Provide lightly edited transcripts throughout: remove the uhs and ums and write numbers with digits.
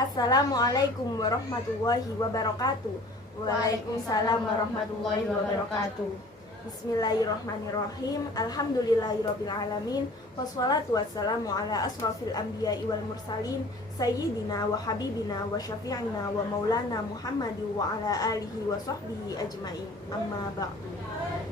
Assalamualaikum warahmatullahi wabarakatuh. Waalaikumsalam warahmatullahi wabarakatuh. Bismillahirrahmanirrahim. Alhamdulillahirabbil alamin. Wassalatu wassalamu ala asrofil anbiya'i wal mursalin sayyidina wa habibina wa syafi'ina wa maulana Muhammadin wa ala alihi wa sahbihi ajmain. Amma ba'd.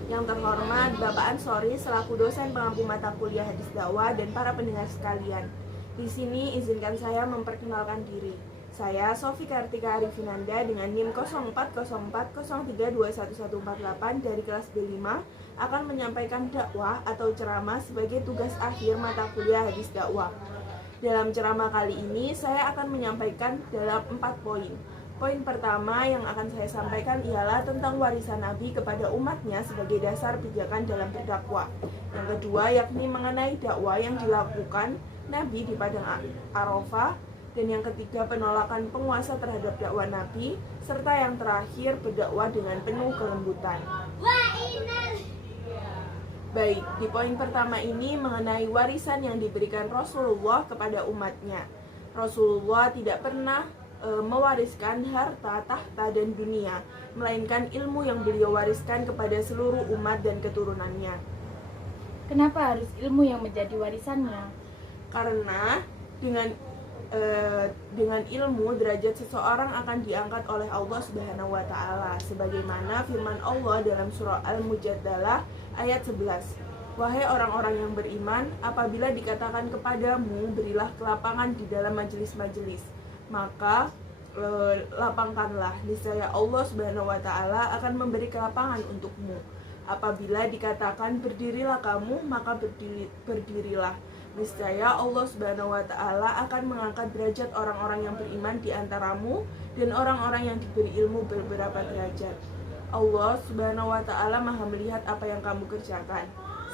Yang terhormat Bapak Ansori selaku dosen pengampu mata kuliah hadis dakwah dan para pendengar sekalian. Di sini izinkan saya memperkenalkan diri. Saya Sofi Kartika Arifinanda dengan NIM 040403211148 dari kelas B5 akan menyampaikan dakwah atau ceramah sebagai tugas akhir mata kuliah hadis dakwah. Dalam ceramah kali ini saya akan menyampaikan dalam 4 poin. Poin pertama yang akan saya sampaikan ialah tentang warisan Nabi kepada umatnya sebagai dasar pijakan dalam berdakwah. Yang kedua yakni mengenai dakwah yang dilakukan Nabi di Padang Arafah. Dan yang ketiga penolakan penguasa terhadap dakwah Nabi. Serta yang terakhir berdakwah dengan penuh kelembutan. Baik, di poin pertama ini mengenai warisan yang diberikan Rasulullah kepada umatnya. Rasulullah tidak pernah mewariskan harta, tahta, dan dunia, melainkan ilmu yang beliau wariskan kepada seluruh umat dan keturunannya. Kenapa harus ilmu yang menjadi warisannya? Karena dengan ilmu derajat seseorang akan diangkat oleh Allah Subhanahu wa taala sebagaimana firman Allah dalam surah Al-Mujadalah ayat 11. Wahai orang-orang yang beriman, apabila dikatakan kepadamu berilah kelapangan di dalam majelis-majelis, maka lapangkanlah, niscaya Allah Subhanahu wa taala akan memberi kelapangan untukmu. Apabila dikatakan berdirilah kamu, maka berdirilah. Niscaya Allah Subhanahu wa taala akan mengangkat derajat orang-orang yang beriman di antaramu dan orang-orang yang diberi ilmu beberapa derajat. Allah Subhanahu wa taala Maha melihat apa yang kamu kerjakan.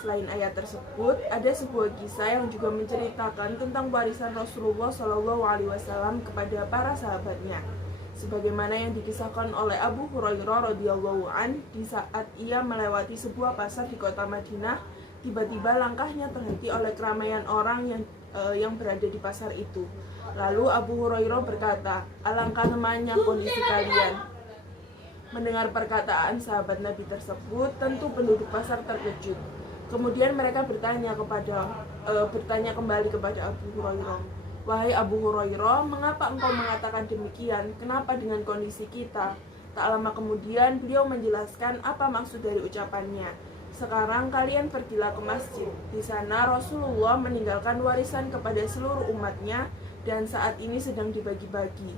Selain ayat tersebut, ada sebuah kisah yang juga menceritakan tentang warisan Rasulullah SAW kepada para sahabatnya. Sebagaimana yang dikisahkan oleh Abu Hurairah radhiyallahu an, di saat ia melewati sebuah pasar di kota Madinah, tiba-tiba langkahnya terhenti oleh keramaian orang yang berada di pasar itu. Lalu Abu Hurairah berkata, "Alangkah lemahnya kondisi kalian." Mendengar perkataan sahabat Nabi tersebut, tentu penduduk pasar terkejut. Kemudian mereka bertanya kembali kepada Abu Hurairah, "Wahai Abu Hurairah, mengapa engkau mengatakan demikian? Kenapa dengan kondisi kita?" Tak lama kemudian beliau menjelaskan apa maksud dari ucapannya. "Sekarang kalian pergilah ke masjid. Di sana Rasulullah meninggalkan warisan kepada seluruh umatnya dan saat ini sedang dibagi-bagi.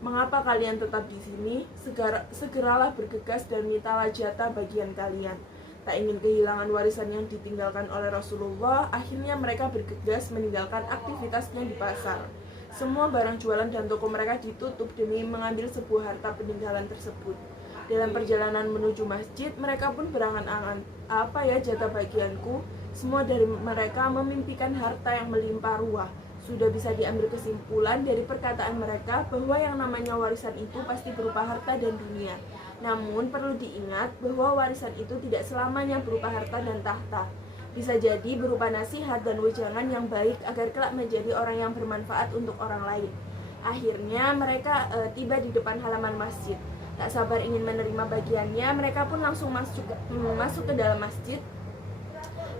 Mengapa kalian tetap di sini? Segeralah bergegas dan mintalah jatah bagian kalian." Tak ingin kehilangan warisan yang ditinggalkan oleh Rasulullah, akhirnya mereka bergegas meninggalkan aktivitasnya di pasar. Semua barang jualan dan toko mereka ditutup demi mengambil sebuah harta peninggalan tersebut. Dalam perjalanan menuju masjid, mereka pun berangan-angan, "Apa ya jatah bagianku?" Semua dari mereka memimpikan harta yang melimpah ruah. Sudah bisa diambil kesimpulan dari perkataan mereka bahwa yang namanya warisan itu pasti berupa harta dan dunia. Namun perlu diingat bahwa warisan itu tidak selamanya berupa harta dan tahta. Bisa jadi berupa nasihat dan wejangan yang baik agar kelak menjadi orang yang bermanfaat untuk orang lain. Akhirnya mereka tiba di depan halaman masjid. Tak sabar ingin menerima bagiannya, mereka pun langsung masuk ke dalam masjid.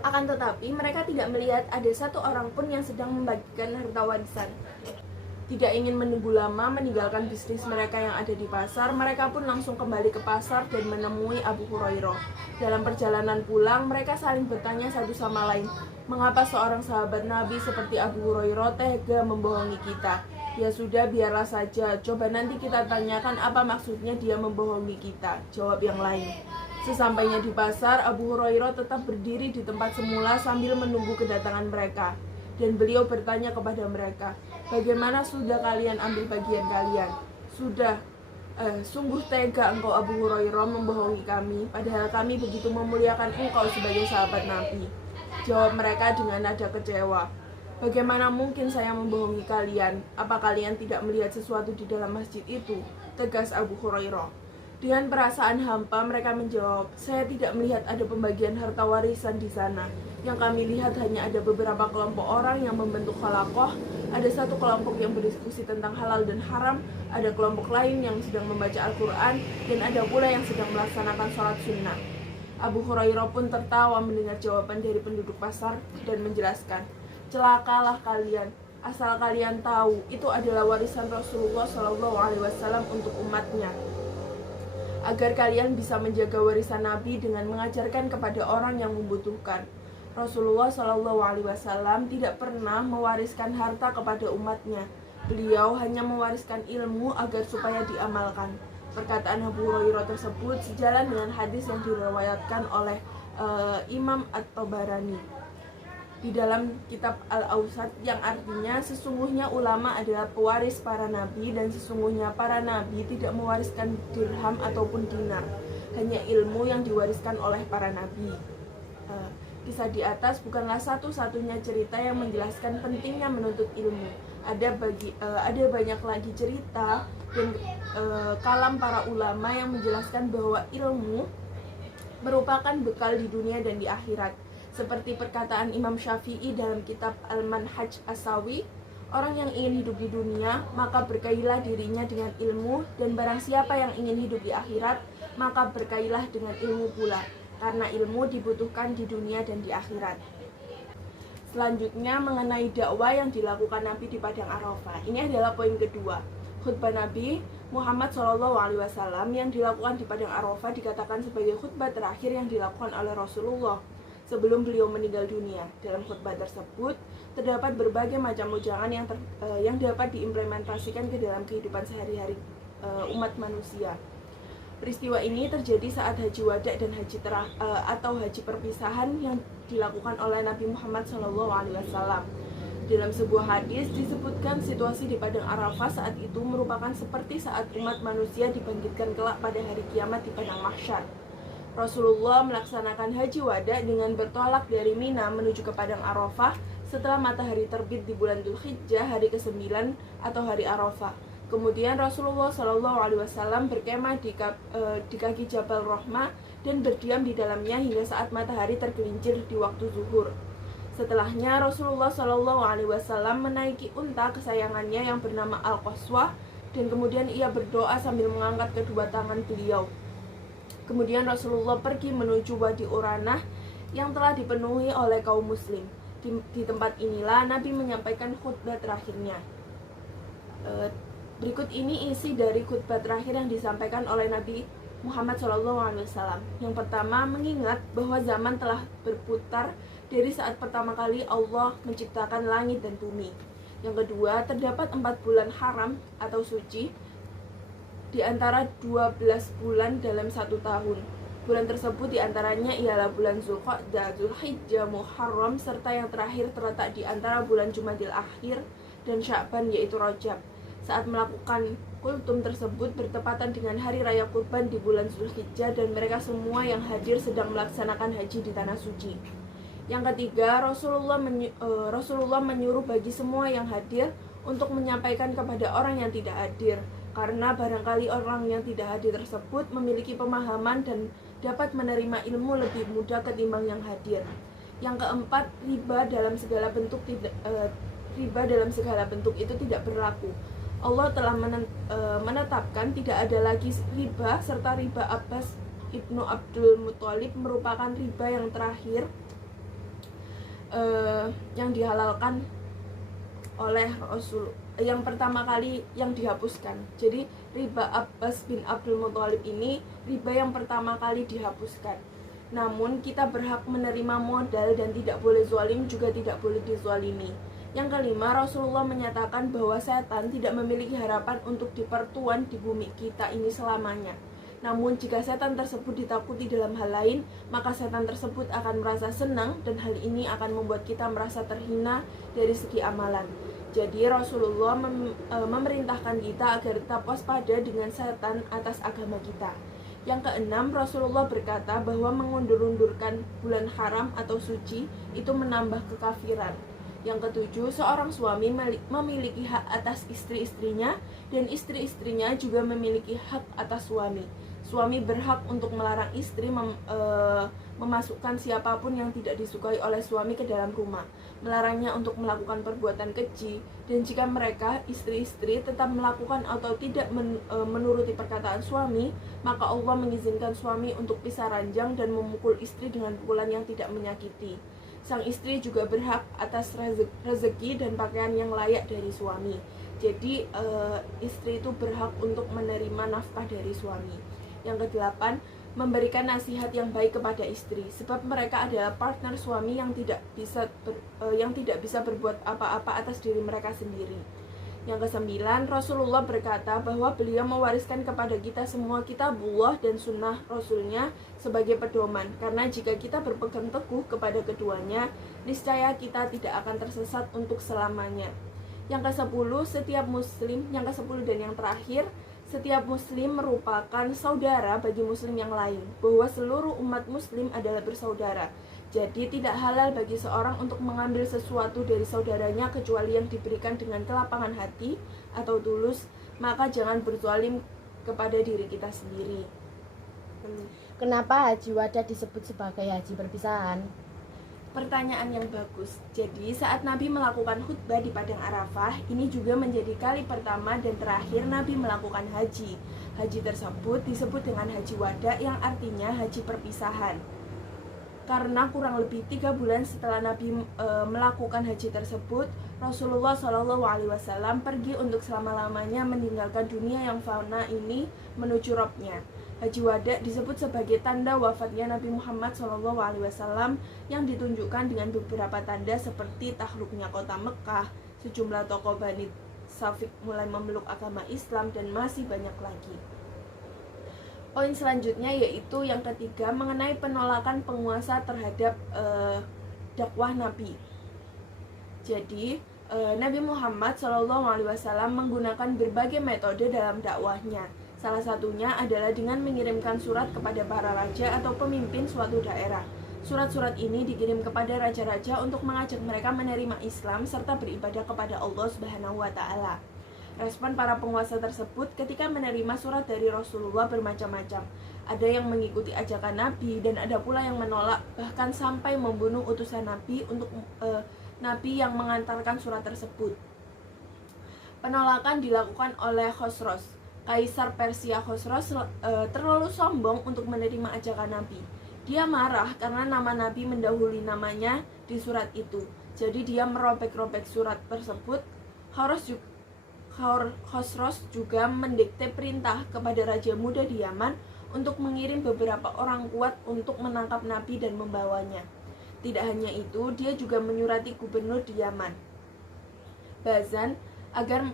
Akan tetapi mereka tidak melihat ada satu orang pun yang sedang membagikan harta warisan. Tidak ingin menunggu lama meninggalkan bisnis mereka yang ada di pasar, mereka pun langsung kembali ke pasar dan menemui Abu Hurairah. Dalam perjalanan pulang, mereka saling bertanya satu sama lain, "Mengapa seorang sahabat Nabi seperti Abu Hurairah tega membohongi kita? Ya sudah, biarlah saja. Coba nanti kita tanyakan apa maksudnya dia membohongi kita," jawab yang lain. Sesampainya di pasar, Abu Hurairah tetap berdiri di tempat semula sambil menunggu kedatangan mereka. Dan beliau bertanya kepada mereka, "Bagaimana sudah kalian ambil bagian kalian?" Sungguh tega engkau Abu Hurairah membohongi kami, padahal kami begitu memuliakan engkau sebagai sahabat Nabi," jawab mereka dengan nada kecewa. "Bagaimana mungkin saya membohongi kalian? Apa kalian tidak melihat sesuatu di dalam masjid itu?" tegas Abu Hurairah. Dengan perasaan hampa mereka menjawab, "Saya tidak melihat ada pembagian harta warisan di sana. Yang kami lihat hanya ada beberapa kelompok orang yang membentuk halaqah. Ada satu kelompok yang berdiskusi tentang halal dan haram, ada kelompok lain yang sedang membaca Al-Quran, dan ada pula yang sedang melaksanakan sholat sunnah." Abu Hurairah pun tertawa mendengar jawaban dari penduduk pasar dan menjelaskan, "Celakalah kalian, asal kalian tahu itu adalah warisan Rasulullah SAW untuk umatnya, agar kalian bisa menjaga warisan Nabi dengan mengajarkan kepada orang yang membutuhkan." Rasulullah SAW tidak pernah mewariskan harta kepada umatnya. Beliau hanya mewariskan ilmu agar supaya diamalkan. Perkataan Abu Hurairah tersebut sejalan dengan hadis yang diriwayatkan oleh Imam At-Tabarani di dalam kitab Al-Awsat, yang artinya sesungguhnya ulama adalah pewaris para nabi, dan sesungguhnya para nabi tidak mewariskan dirham ataupun dinar, hanya ilmu yang diwariskan oleh para nabi. Kisah di atas bukanlah satu-satunya cerita yang menjelaskan pentingnya menuntut ilmu. Ada banyak lagi cerita dan kalam para ulama yang menjelaskan bahwa ilmu merupakan bekal di dunia dan di akhirat. Seperti perkataan Imam Syafi'i dalam kitab Al-Manhaj As-Sawi, "Orang yang ingin hidup di dunia, maka berkailah dirinya dengan ilmu, dan barang siapa yang ingin hidup di akhirat, maka berkailah dengan ilmu pula, karena ilmu dibutuhkan di dunia dan di akhirat." Selanjutnya mengenai dakwah yang dilakukan Nabi di Padang Arafah. Ini adalah poin kedua. Khutbah Nabi Muhammad SAW yang dilakukan di Padang Arafah dikatakan sebagai khutbah terakhir yang dilakukan oleh Rasulullah sebelum beliau meninggal dunia. Dalam khutbah tersebut terdapat berbagai macam ujangan yang dapat diimplementasikan ke dalam kehidupan sehari-hari umat manusia. Peristiwa ini terjadi saat haji wada dan atau haji perpisahan yang dilakukan oleh Nabi Muhammad SAW. Dalam sebuah hadis disebutkan situasi di Padang Arafah saat itu merupakan seperti saat umat manusia dibangkitkan kelak pada hari kiamat di padang mahsyar. Rasulullah melaksanakan haji wada dengan bertolak dari Mina menuju ke Padang Arafah setelah matahari terbit di bulan Dzulhijjah, hari ke-9 atau hari Arafah. Kemudian Rasulullah SAW berkemah di kaki Jabal Rahmah dan berdiam di dalamnya hingga saat matahari tergelincir di waktu zuhur. Setelahnya Rasulullah SAW menaiki unta kesayangannya yang bernama Al-Qaswah, dan kemudian ia berdoa sambil mengangkat kedua tangan beliau. Kemudian Rasulullah pergi menuju Wadi Uranah yang telah dipenuhi oleh kaum muslim. Di tempat inilah Nabi menyampaikan khutbah terakhirnya. Berikut ini isi dari khutbah terakhir yang disampaikan oleh Nabi Muhammad SAW. Yang pertama, mengingat bahwa zaman telah berputar dari saat pertama kali Allah menciptakan langit dan bumi. Yang kedua, terdapat 4 bulan haram atau suci di antara 12 bulan dalam 1 tahun. Bulan tersebut diantaranya ialah bulan Zulqa'dah, Dzulhijjah, Muharram, serta yang terakhir terletak di antara bulan Jumadil Akhir dan Sya'ban, yaitu Rajab. Saat melakukan kultum tersebut bertepatan dengan hari raya Kurban di bulan Zulhijjah, dan mereka semua yang hadir sedang melaksanakan haji di tanah suci. Yang ketiga, Rasulullah menyuruh bagi semua yang hadir untuk menyampaikan kepada orang yang tidak hadir, karena barangkali orang yang tidak hadir tersebut memiliki pemahaman dan dapat menerima ilmu lebih mudah ketimbang yang hadir. Yang keempat, riba dalam segala bentuk itu tidak berlaku. Allah telah menetapkan tidak ada lagi riba, serta riba Abbas ibnu Abdul Muthalib merupakan riba yang terakhir yang dihalalkan oleh Rasul, yang pertama kali yang dihapuskan. Jadi riba Abbas bin Abdul Muthalib ini riba yang pertama kali dihapuskan. Namun kita berhak menerima modal dan tidak boleh zalim, juga tidak boleh dizalimi. Yang kelima, Rasulullah menyatakan bahwa setan tidak memiliki harapan untuk dipertuan di bumi kita ini selamanya. Namun jika setan tersebut ditakuti dalam hal lain, maka setan tersebut akan merasa senang, dan hal ini akan membuat kita merasa terhina dari segi amalan. Jadi Rasulullah memerintahkan kita agar tetap waspada dengan setan atas agama kita. Yang keenam, Rasulullah berkata bahwa mengundur-undurkan bulan haram atau suci itu menambah kekafiran. Yang ketujuh, seorang suami memiliki hak atas istri-istrinya, dan istri-istrinya juga memiliki hak atas suami. Suami berhak untuk melarang istri memasukkan siapapun yang tidak disukai oleh suami ke dalam rumah, melarangnya untuk melakukan perbuatan keji, dan jika mereka, istri-istri, tetap melakukan atau tidak menuruti perkataan suami, maka Allah mengizinkan suami untuk pisah ranjang dan memukul istri dengan pukulan yang tidak menyakiti. Sang istri juga berhak atas rezeki dan pakaian yang layak dari suami. Jadi istri itu berhak untuk menerima nafkah dari suami. Yang kedelapan, memberikan nasihat yang baik kepada istri, sebab mereka adalah partner suami yang tidak bisa berbuat apa-apa atas diri mereka sendiri. Yang kesembilan, Rasulullah berkata bahwa beliau mewariskan kepada kita semua kitabullah dan sunnah Rasulnya sebagai pedoman, karena jika kita berpegang teguh kepada keduanya, niscaya kita tidak akan tersesat untuk selamanya. Yang ke-10, yang ke-10 dan yang terakhir, setiap muslim merupakan saudara bagi muslim yang lain, bahwa seluruh umat muslim adalah bersaudara. Jadi tidak halal bagi seorang untuk mengambil sesuatu dari saudaranya kecuali yang diberikan dengan kelapangan hati atau tulus, maka jangan berzalim kepada diri kita sendiri. Kenapa haji wada disebut sebagai haji perpisahan? Pertanyaan yang bagus. Jadi saat Nabi melakukan khutbah di Padang Arafah, ini juga menjadi kali pertama dan terakhir Nabi melakukan haji. Haji tersebut disebut dengan haji wada, yang artinya haji perpisahan. Karena kurang lebih 3 bulan setelah Nabi melakukan haji tersebut, Rasulullah SAW pergi untuk selama-lamanya meninggalkan dunia yang fana ini menuju Robnya. Haji wada disebut sebagai tanda wafatnya Nabi Muhammad SAW yang ditunjukkan dengan beberapa tanda seperti takluknya kota Mekah, sejumlah tokoh Bani Safik mulai memeluk agama Islam, dan masih banyak lagi. Poin selanjutnya yaitu yang ketiga, mengenai penolakan penguasa terhadap dakwah Nabi. Jadi Nabi Muhammad SAW menggunakan berbagai metode dalam dakwahnya. Salah satunya adalah dengan mengirimkan surat kepada para raja atau pemimpin suatu daerah. Surat-surat ini dikirim kepada raja-raja untuk mengajak mereka menerima Islam serta beribadah kepada Allah Subhanahu wa Ta'ala. Respon para penguasa tersebut ketika menerima surat dari Rasulullah bermacam-macam. Ada yang mengikuti ajakan Nabi dan ada pula yang menolak, bahkan sampai membunuh utusan Nabi Nabi yang mengantarkan surat tersebut. Penolakan dilakukan oleh Khosros. Kaisar Persia Khosros terlalu sombong untuk menerima ajakan Nabi. Dia marah karena nama Nabi mendahului namanya di surat itu. Jadi dia merobek-robek surat tersebut. Khosros juga mendikte perintah kepada Raja Muda di Yaman untuk mengirim beberapa orang kuat untuk menangkap Nabi dan membawanya. Tidak hanya itu, dia juga menyurati gubernur di Yaman, Bazan, agar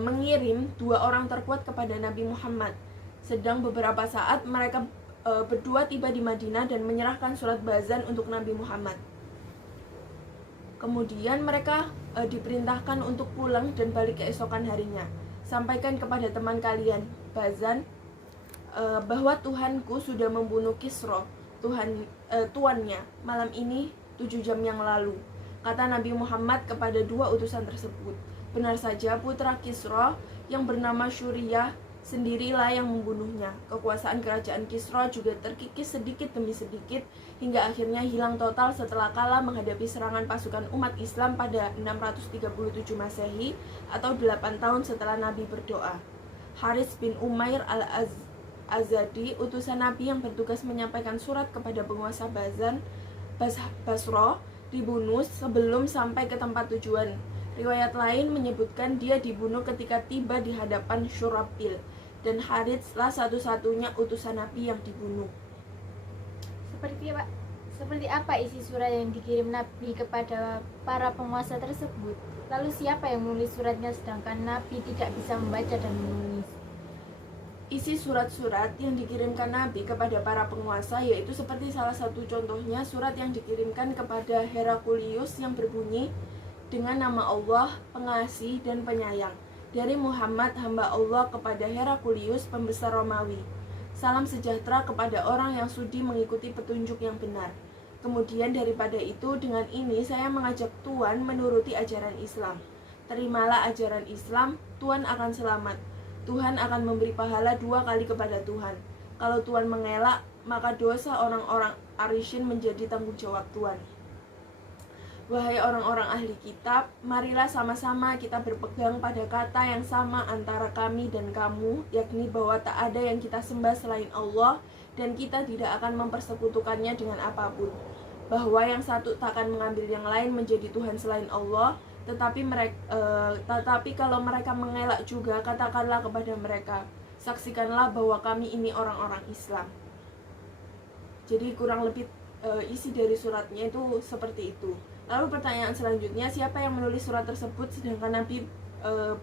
mengirim 2 orang terkuat kepada Nabi Muhammad. Sedang beberapa saat mereka berdua tiba di Madinah dan menyerahkan surat Bazan untuk Nabi Muhammad. Kemudian mereka diperintahkan untuk pulang dan balik keesokan harinya. Sampaikan kepada teman kalian, Bazan, bahwa Tuhanku sudah membunuh Kisra, tuannya, malam ini 7 jam yang lalu. Kata Nabi Muhammad kepada 2 utusan tersebut. Benar saja, putra Kisra yang bernama Syuriyah sendirilah yang membunuhnya. Kekuasaan kerajaan Kisra juga terkikis sedikit demi sedikit hingga akhirnya hilang total setelah kalah menghadapi serangan pasukan umat Islam pada 637 Masehi atau 8 tahun setelah Nabi berdoa. Harits bin Umair al-Azadi, utusan Nabi yang bertugas menyampaikan surat kepada penguasa Basra, dibunuh sebelum sampai ke tempat tujuan. Riwayat lain menyebutkan dia dibunuh ketika tiba di hadapan Syurabil, dan Haritslah satu-satunya utusan Nabi yang dibunuh. Seperti apa isi surat yang dikirim Nabi kepada para penguasa tersebut? Lalu siapa yang menulis suratnya sedangkan Nabi tidak bisa membaca dan menulis? Isi surat-surat yang dikirimkan Nabi kepada para penguasa yaitu seperti salah satu contohnya surat yang dikirimkan kepada Herakulius yang berbunyi, dengan nama Allah, pengasih dan penyayang, dari Muhammad hamba Allah kepada Herakulius pembesar Romawi. Salam sejahtera kepada orang yang sudi mengikuti petunjuk yang benar. Kemudian daripada itu, dengan ini saya mengajak Tuan menuruti ajaran Islam. Terimalah ajaran Islam, Tuan akan selamat. Tuhan akan memberi pahala 2 kali kepada Tuhan. Kalau Tuhan mengelak, maka dosa orang-orang Arisyin menjadi tanggung jawab Tuhan. Wahai orang-orang ahli kitab, marilah sama-sama kita berpegang pada kata yang sama antara kami dan kamu, yakni bahwa tak ada yang kita sembah selain Allah, dan kita tidak akan mempersekutukannya dengan apapun. Bahwa yang satu tak akan mengambil yang lain menjadi Tuhan selain Allah, tetapi kalau mereka mengelak juga, katakanlah kepada mereka, saksikanlah bahwa kami ini orang-orang Islam. Jadi kurang lebih isi dari suratnya itu seperti itu. Lalu pertanyaan selanjutnya, siapa yang menulis surat tersebut sedangkan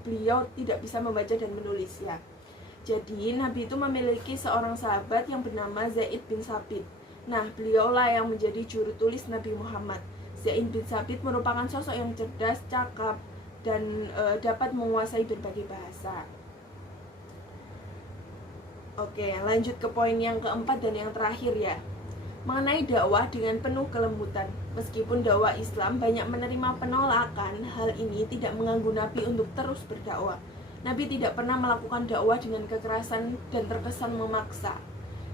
beliau tidak bisa membaca dan menulisnya? Jadi Nabi itu memiliki seorang sahabat yang bernama Zaid bin Sabit. Nah, beliaulah yang menjadi juru tulis Nabi Muhammad. Zaid bin Sabit merupakan sosok yang cerdas, cakap, dan dapat menguasai berbagai bahasa. Oke, lanjut ke poin yang keempat dan yang terakhir ya. Mengenai dakwah dengan penuh kelembutan. Meskipun dakwah Islam banyak menerima penolakan, hal ini tidak mengganggu Nabi untuk terus berdakwah. Nabi tidak pernah melakukan dakwah dengan kekerasan dan terkesan memaksa.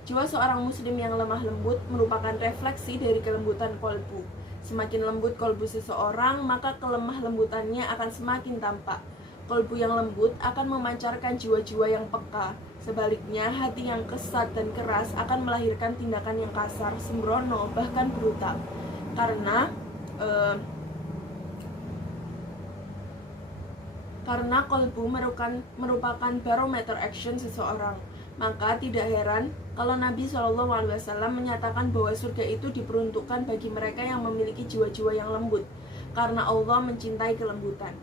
Jiwa seorang muslim yang lemah lembut merupakan refleksi dari kelembutan kolbu. Semakin lembut kolbu seseorang, maka kelemah lembutannya akan semakin tampak. Kolbu yang lembut akan memancarkan jiwa-jiwa yang peka. Sebaliknya, hati yang kesat dan keras akan melahirkan tindakan yang kasar, sembrono, bahkan brutal. Karena kolbu merupakan barometer action seseorang. Maka tidak heran kalau Nabi SAW menyatakan bahwa surga itu diperuntukkan bagi mereka yang memiliki jiwa-jiwa yang lembut, karena Allah mencintai kelembutan.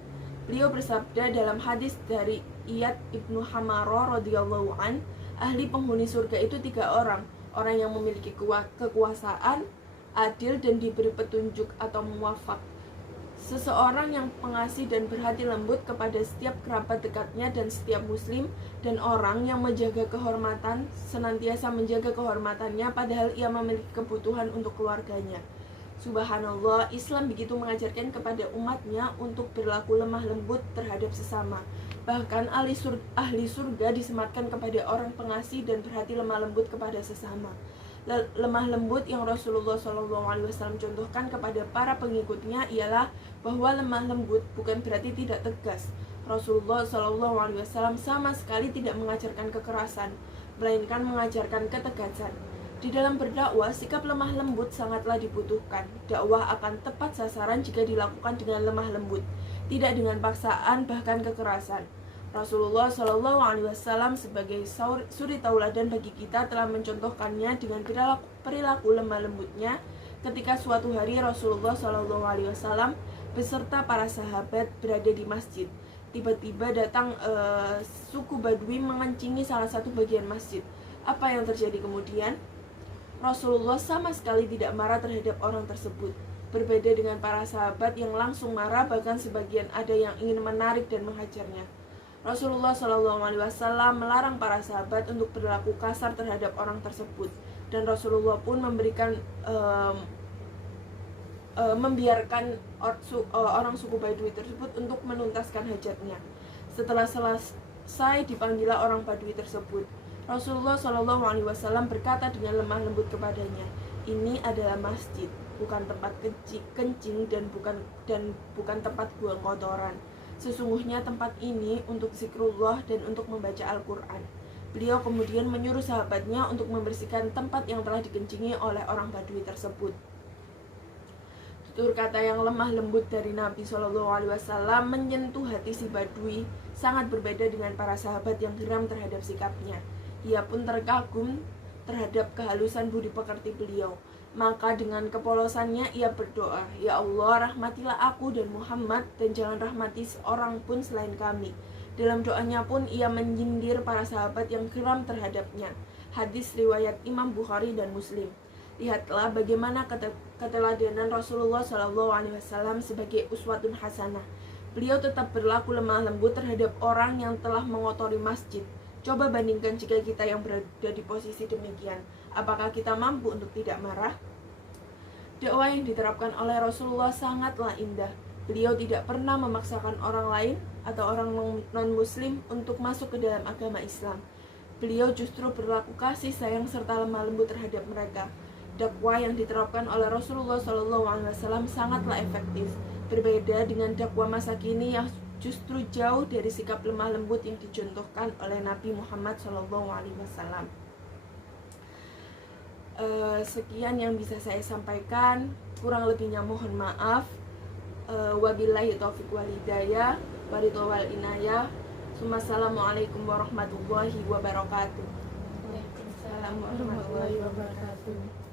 Beliau bersabda dalam hadis dari Iyad ibnu Hamarah radhiyallahu an, ahli penghuni surga itu 3 orang. Orang yang memiliki kekuasaan, adil, dan diberi petunjuk atau muwafaq. Seseorang yang pengasih dan berhati lembut kepada setiap kerabat dekatnya dan setiap muslim, dan orang yang menjaga kehormatan, senantiasa menjaga kehormatannya padahal ia memiliki kebutuhan untuk keluarganya. Subhanallah, Islam begitu mengajarkan kepada umatnya untuk berlaku lemah lembut terhadap sesama. Bahkan ahli surga disematkan kepada orang pengasih dan berhati lemah lembut kepada sesama. Lemah lembut yang Rasulullah SAW contohkan kepada para pengikutnya ialah bahwa lemah lembut bukan berarti tidak tegas. Rasulullah SAW sama sekali tidak mengajarkan kekerasan, melainkan mengajarkan ketegasan. Di dalam berdakwah, sikap lemah lembut sangatlah dibutuhkan. Dakwah akan tepat sasaran jika dilakukan dengan lemah lembut, tidak dengan paksaan bahkan kekerasan. Rasulullah SAW sebagai suri tauladan bagi kita telah mencontohkannya dengan perilaku lemah lembutnya ketika suatu hari Rasulullah SAW beserta para sahabat berada di masjid. Tiba-tiba datang suku Badui mengencingi salah satu bagian masjid. Apa yang terjadi kemudian? Rasulullah sama sekali tidak marah terhadap orang tersebut. Berbeda dengan para sahabat yang langsung marah, bahkan sebagian ada yang ingin menarik dan menghajarnya. Rasulullah SAW melarang para sahabat untuk berlaku kasar terhadap orang tersebut, dan Rasulullah pun membiarkan orang suku Badui tersebut untuk menuntaskan hajatnya. Setelah selesai, dipanggillah orang Badui tersebut. Rasulullah SAW berkata dengan lemah lembut kepadanya, ini adalah masjid, bukan tempat kencing dan bukan tempat buang kotoran. Sesungguhnya tempat ini untuk zikrullah dan untuk membaca Al-Quran. Beliau kemudian menyuruh sahabatnya untuk membersihkan tempat yang telah dikencingi oleh orang Badui tersebut. Tutur kata yang lemah lembut dari Nabi SAW menyentuh hati si Badui, sangat berbeda dengan para sahabat yang geram terhadap sikapnya. Ia pun terkagum terhadap kehalusan budi pekerti beliau. Maka dengan kepolosannya ia berdoa, ya Allah, rahmatilah aku dan Muhammad, dan jangan rahmati seorang pun selain kami. Dalam doanya pun ia menyindir para sahabat yang geram terhadapnya. Hadis riwayat Imam Bukhari dan Muslim. Lihatlah bagaimana keteladanan Rasulullah SAW sebagai uswatun hasanah. Beliau tetap berlaku lemah lembut terhadap orang yang telah mengotori masjid. Coba bandingkan jika kita yang berada di posisi demikian. Apakah kita mampu untuk tidak marah? Dakwah yang diterapkan oleh Rasulullah sangatlah indah. Beliau tidak pernah memaksakan orang lain atau orang non-muslim untuk masuk ke dalam agama Islam. Beliau justru berlaku kasih sayang serta lemah lembut terhadap mereka. Dakwah yang diterapkan oleh Rasulullah SAW sangatlah efektif, berbeda dengan dakwah masa kini yang justru jauh dari sikap lemah lembut yang dicontohkan oleh Nabi Muhammad SAW. Sekian yang bisa saya sampaikan, kurang lebihnya mohon maaf. Wabillahi taufiq wal hidayah, waridho wal inayah. Assalamualaikum warahmatullahi wabarakatuh. Waalaikumsalam Assalamualaikum warahmatullahi wabarakatuh.